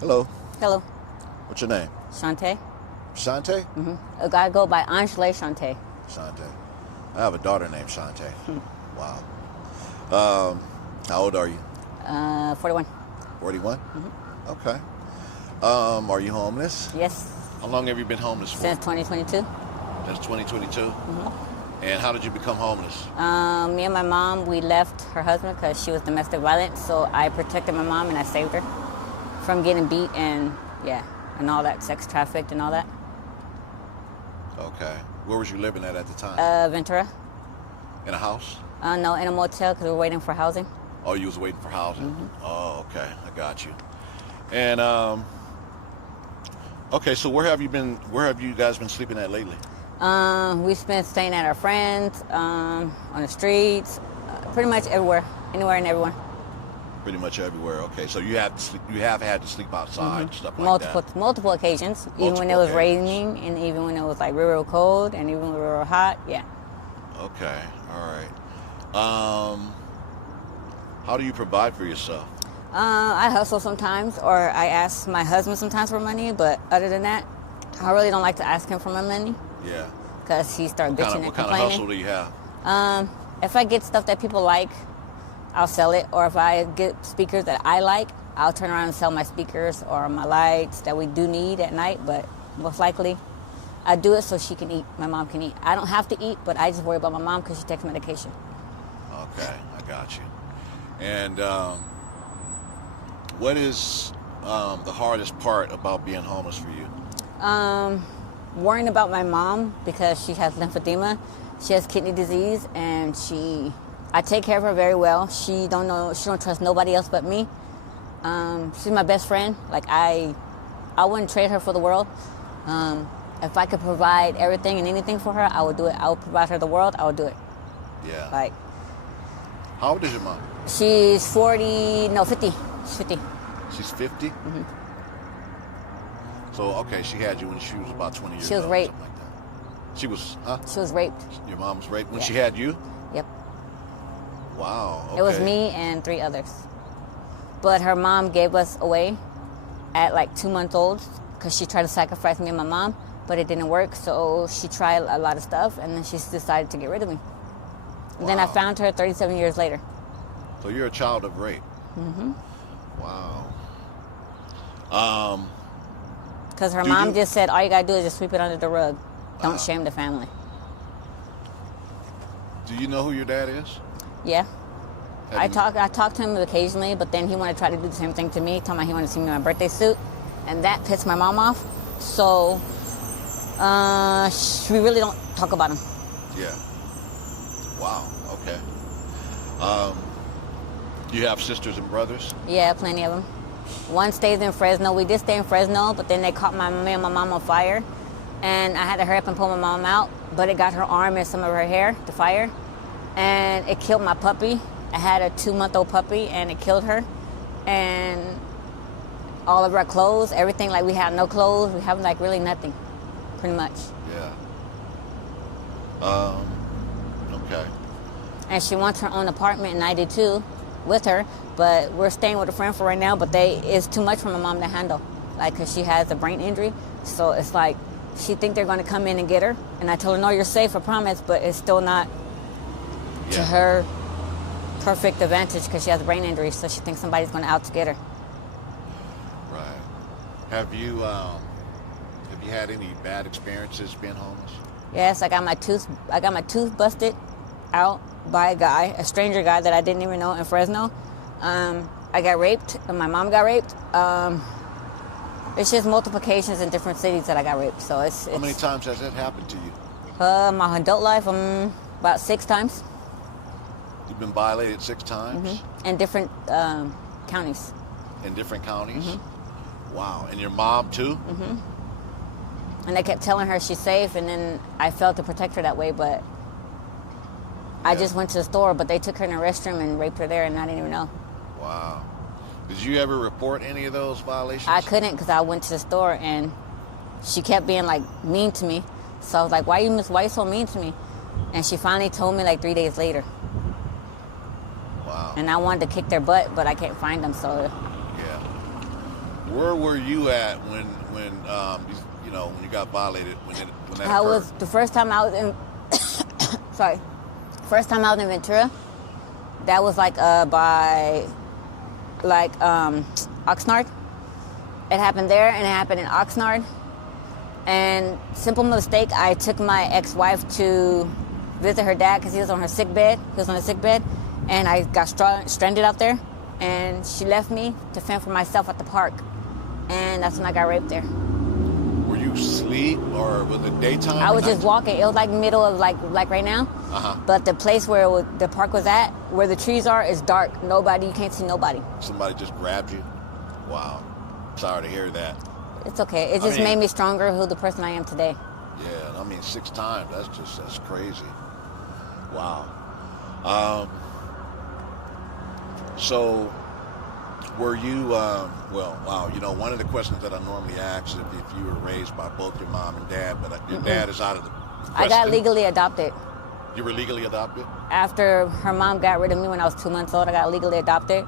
Hello. Hello. What's your name? Shontae. Shontae? I go by Angela Shontae. Shontae. I have a daughter named Shontae. Wow. How old are you? 41. 41? Okay. Are you homeless? Yes. How long have you been homeless for? Since 2022. Since 2022? And how did you become homeless? Me and my mom, we left her husband because she was domestic violence. So I protected my mom and I saved her from getting beat and all that, sex trafficked and all that. Okay. Where was you living at the time? Ventura. In a house? No, in a motel because we were waiting for housing. Oh, you was waiting for housing? Oh, okay. I got you. And, okay, so where have you guys been sleeping at lately? We've been staying at our friends, on the streets, pretty much everywhere, anywhere and everywhere. Pretty much everywhere. Okay, so you have had to sleep outside, stuff like that. Multiple occasions, even when it was raining, and even when it was like real cold, and even when it was real hot. Yeah. Okay. All right. How do you provide for yourself? I hustle sometimes, or I ask my husband sometimes for money. But other than that, I really don't like to ask him for my money. Yeah. Because he starts bitching and What complaining. kind of hustle do you have? If I get stuff that people like, I'll sell it. Or if I get speakers that I like, I'll turn around and sell my speakers or my lights that we do need at night. But most likely, I do it so she can eat. My mom can eat. I don't have to eat, but I just worry about my mom because she takes medication. Okay, I got you. And what is the hardest part about being homeless for you? Worrying about my mom because she has lymphedema. She has kidney disease, and I take care of her very well. She don't trust nobody else but me. She's my best friend. Like I wouldn't trade her for the world. If I could provide everything and anything for her, I would do it. I would provide her the world. I would do it. Yeah. Like. How old is your mom? She's 50. She's 50. She's 50? So, okay, she had you when she was about 20 years old. She was raped. Something like that. She was, huh? She was raped. Your mom was raped when she had you? Yep. Wow, okay. It was me and 3 others. But her mom gave us away at like 2 months old because she tried to sacrifice me and my mom, but it didn't work. So she tried a lot of stuff, and then she decided to get rid of me. Wow. Then I found her 37 years later. So you're a child of rape? Wow. Because her mom just said, all you got to do is just sweep it under the rug. Don't shame the family. Do you know who your dad is? Yeah. I talk to him occasionally, but then he wanted to try to do the same thing to me, telling me he wanted to see me in my birthday suit, and that pissed my mom off. So we really don't talk about him. Yeah. Wow, okay. You have sisters and brothers? Yeah, plenty of them. One stays in Fresno. We did stay in Fresno, but then they caught me and my mom on fire, and I had to hurry up and pull my mom out, but it got her arm and some of her hair, the fire, and it killed my puppy. I had a 2-month-old puppy, and it killed her, and all of our clothes, everything, like we had no clothes. We have like really nothing, pretty much. Yeah. Okay. And she wants her own apartment, and I do too, with her. But we're staying with a friend for right now. But it's too much for my mom to handle, like, cause she has a brain injury. So it's like she think they're gonna come in and get her. And I told her, no, you're safe, I promise. But it's still not to her perfect advantage because she has a brain injury. So she thinks somebody's gonna out to get her. Right. Have you had any bad experiences being homeless? Yes, I got my tooth busted out by a stranger guy that I didn't even know in Fresno. I got raped, and my mom got raped. It's just multiplications in different cities that I got raped. So it's How many times has that happened to you? My adult life, about 6 times. You've been violated 6 times? In different counties. In different counties? Wow. And your mom too? And I kept telling her she's safe, and then I failed to protect her that way, but I just went to the store, but they took her in the restroom and raped her there, and I didn't even know. Wow. Did you ever report any of those violations? I couldn't because I went to the store, and she kept being, like, mean to me. So I was like, why you so mean to me? And she finally told me, like, 3 days later. Wow. And I wanted to kick their butt, but I can't find them, so... Yeah. Where were you at when when you got violated when that I occurred? was the first time I was in. Sorry, first time I was in Ventura. That was by Oxnard. It happened there, and it happened in Oxnard. And simple mistake, I took my ex-wife to visit her dad because he was on his sick bed. And I got stranded out there. And she left me to fend for myself at the park. And that's when I got raped there. Were you asleep or was it daytime? I was just walking. It was like middle of like right now. Uh-huh. But the place where the park was at, where the trees are, is dark. You can't see nobody. Somebody just grabbed you? Wow. Sorry to hear that. It's okay. It just made me stronger, who the person I am today. Yeah, 6 times. That's crazy. Wow. So, were you? One of the questions that I normally ask if you were raised by both your mom and dad, but your dad is out of the question. I got legally adopted. You were legally adopted? After her mom got rid of me when I was 2 months old, I got legally adopted.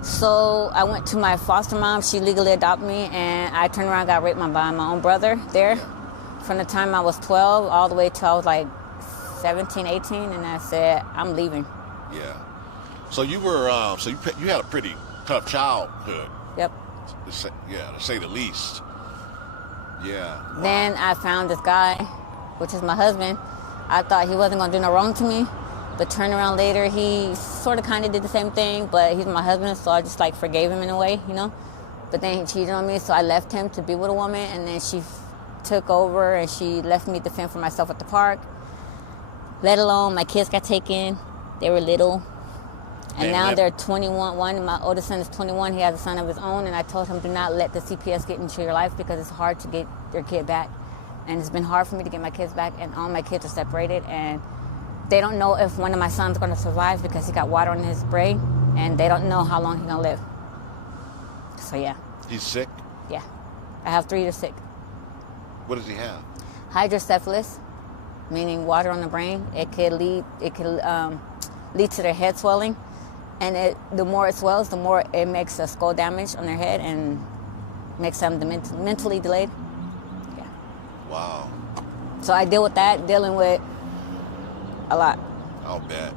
So I went to my foster mom. She legally adopted me, and I turned around and got raped by my own brother there. Yeah. From the time I was 12 all the way till I was like 17, 18, and I said, I'm leaving. Yeah. So you were, you had a pretty tough childhood. Yep. To say the least. Yeah. Wow. Then I found this guy, which is my husband. I thought he wasn't going to do no wrong to me. But turn around later, he sort of kind of did the same thing, but he's my husband, so I just forgave him in a way, But then he cheated on me, so I left him to be with a woman, and then she took over and she left me to fend for myself at the park. Let alone my kids got taken. They were little. And now they're 21. My oldest son is 21. He has a son of his own, and I told him, do not let the CPS get into your life because it's hard to get your kid back. And it's been hard for me to get my kids back, and all my kids are separated, and they don't know if one of my sons is going to survive because he got water in his brain, and they don't know how long he's going to live. So, yeah. He's sick? Yeah. I have 3 that are sick. What does he have? Hydrocephalus, meaning water on the brain. It could lead to their head swelling, and the more it swells, the more it makes a skull damage on their head and makes them mentally delayed. Yeah. Wow. So I deal with that, dealing with a lot. I'll bet.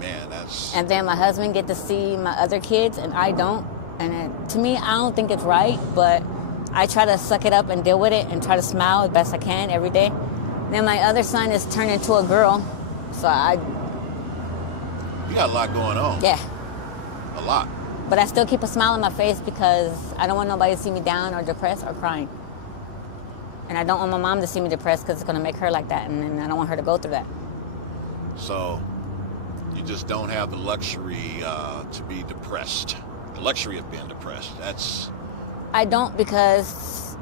Man, that's... And then my husband get to see my other kids, and I don't. And to me, I don't think it's right, but I try to suck it up and deal with it and try to smile as best I can every day. Then my other son is turned into a girl, so You got a lot going on. Yeah. A lot. But I still keep a smile on my face because I don't want nobody to see me down or depressed or crying. And I don't want my mom to see me depressed because it's going to make her like that, and I don't want her to go through that. So you just don't have the luxury to be depressed. The luxury of being depressed. I don't, because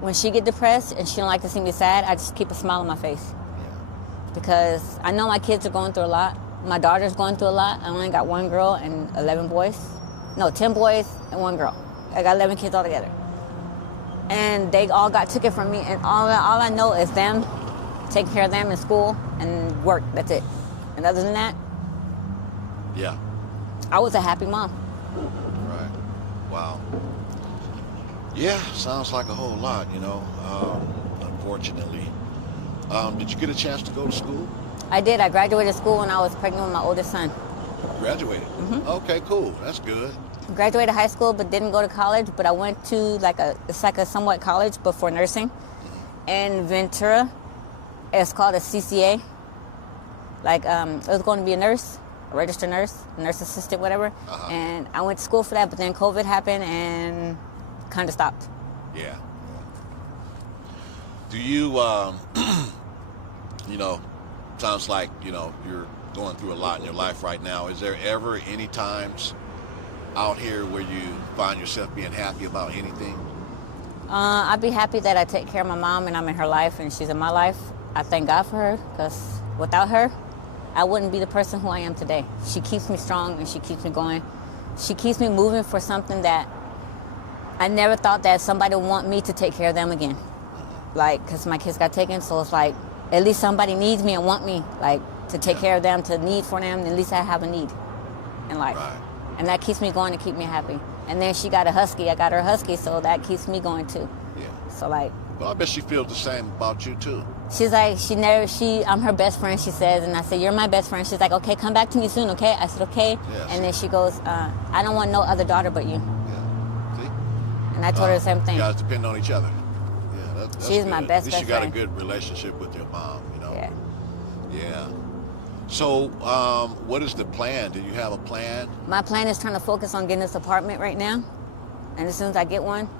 when she get depressed and she don't like to see me sad, I just keep a smile on my face. Yeah. Because I know my kids are going through a lot. My daughter's going through a lot. I only got 1 girl and 11 boys. No, 10 boys and 1 girl. I got 11 kids altogether. And they all got taken from me, and all I know is them, taking care of them in school and work. That's it. And other than that, yeah, I was a happy mom. Right. Wow. Yeah, sounds like a whole lot, unfortunately. Did you get a chance to go to school? I did. I graduated school when I was pregnant with my oldest son. Graduated? Mm-hmm. Okay, cool. That's good. Graduated high school, but didn't go to college. But I went to it's like a somewhat college, but for nursing. In Ventura, it's called a CCA. It was going to be a nurse, a registered nurse, nurse assistant, whatever. Uh-huh. And I went to school for that, but then COVID happened and kind of stopped. Yeah. Do you, sounds like, you're going through a lot in your life right now. Is there ever any times out here where you find yourself being happy about anything? I'd be happy that I take care of my mom and I'm in her life and she's in my life. I thank God for her, because without her, I wouldn't be the person who I am today. She keeps me strong and she keeps me going. She keeps me moving for something that I never thought that somebody would want me to take care of them again. Because my kids got taken, so it's like, at least somebody needs me and want me, to take care of them, to need for them. At least I have a need in life. Right. And that keeps me going and keep me happy. And then she got a husky. I got her husky, so that keeps me going too. Yeah. So like. Well, I bet she feels the same about you too. She's like, I'm her best friend, she says, and I said, you're my best friend. She's like, okay, come back to me soon, okay? I said, okay. Yeah, and then she goes, I don't want no other daughter but you. Yeah. See? And I told her the same thing. You guys depend on each other. Yeah, that's She's good. my best At least you got friend. a good relationship with your mom, you know? Yeah. Yeah. So, what is the plan? Do you have a plan? My plan is trying to focus on getting this apartment right now. And as soon as I get one,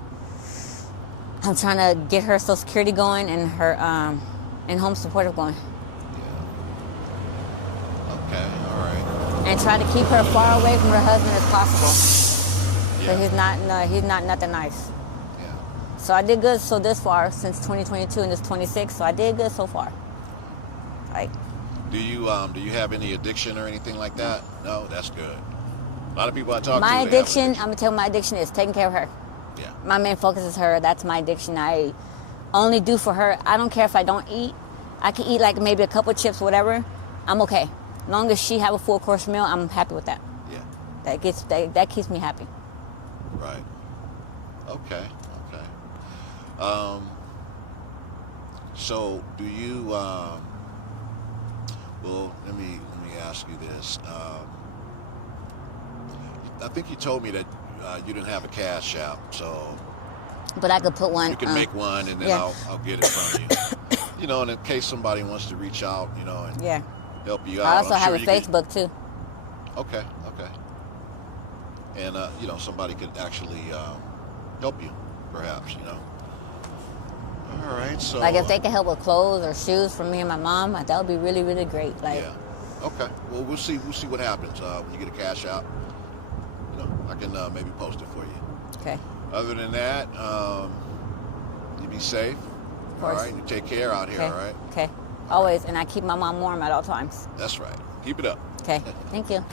I'm trying to get her Social Security going and her and home supportive going. Yeah. Okay, all right. And try to keep her far away from her husband as possible. Yeah. So he's not nothing nice. Yeah. So I did good this far since 2022 and it's 26. So I did good so far. Like. Do you have any addiction or anything like that? No, that's good. A lot of people I talk to. My they have addiction, I'm gonna tell you, my addiction is taking care of her. Yeah. My main focus is her. That's my addiction. I only do for her. I don't care if I don't eat. I can eat like maybe a couple chips, whatever. I'm okay. As long as she have a full course meal, I'm happy with that. Yeah. That keeps me happy. Right. Okay. So do you? Well, let me ask you this. I think you told me that you didn't have a cash app, so. But I could put one. You can make one, and then yeah. I'll get it from you. You know, and in case somebody wants to reach out, you know, and yeah. help you out. I also I'm have sure a Facebook too. Okay. And you know, somebody could actually help you, perhaps. You know. All right. So. Like if they can help with clothes or shoes for me and my mom, that would be really, really great. Like. Yeah. Okay. Well, we'll see what happens when you get a cash out. You know, I can maybe post it for you. Okay. Other than that, you be safe. All right. You take care out here. Okay. All right. Okay. Always, and I keep my mom warm at all times. That's right. Keep it up. Okay. Thank you.